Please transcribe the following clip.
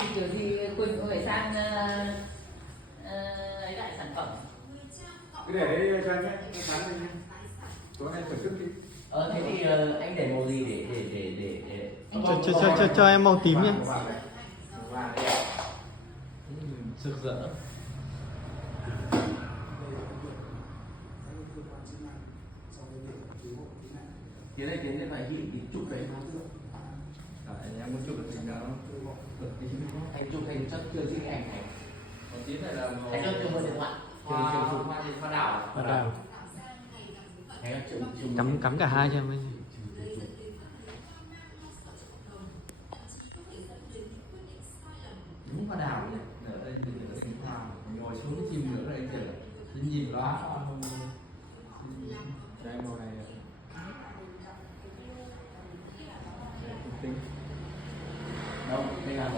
thì kiểu gì Quỳnh cũng phải sang lấy lại sản phẩm. Cứ để đấy cho anh nhé, anh sáng lên nhé. Tối nay thưởng thức đi. Thế thì anh để màu gì để Cho em màu tím nhé. Màu vàng đây. rực rỡ. Tiến đây phải ghi cái chụp đấy nó được. Anh em muốn chụp được hình nào không? Anh chụp thành chất chưa chứ ảnh này. Còn Tiến này là màu... Anh cho chụp một điện thoại. Chụp hoa đào. Hoa đào. Anh chụp Cắm cả hai cho em ấy. Đúng hoa đào nhỉ? Ở đây thì người ta sinh hoa, ngồi xuống chim nữa đây kìa, xin nhìn đó. Cho em màu này. Tinh. đâu đây là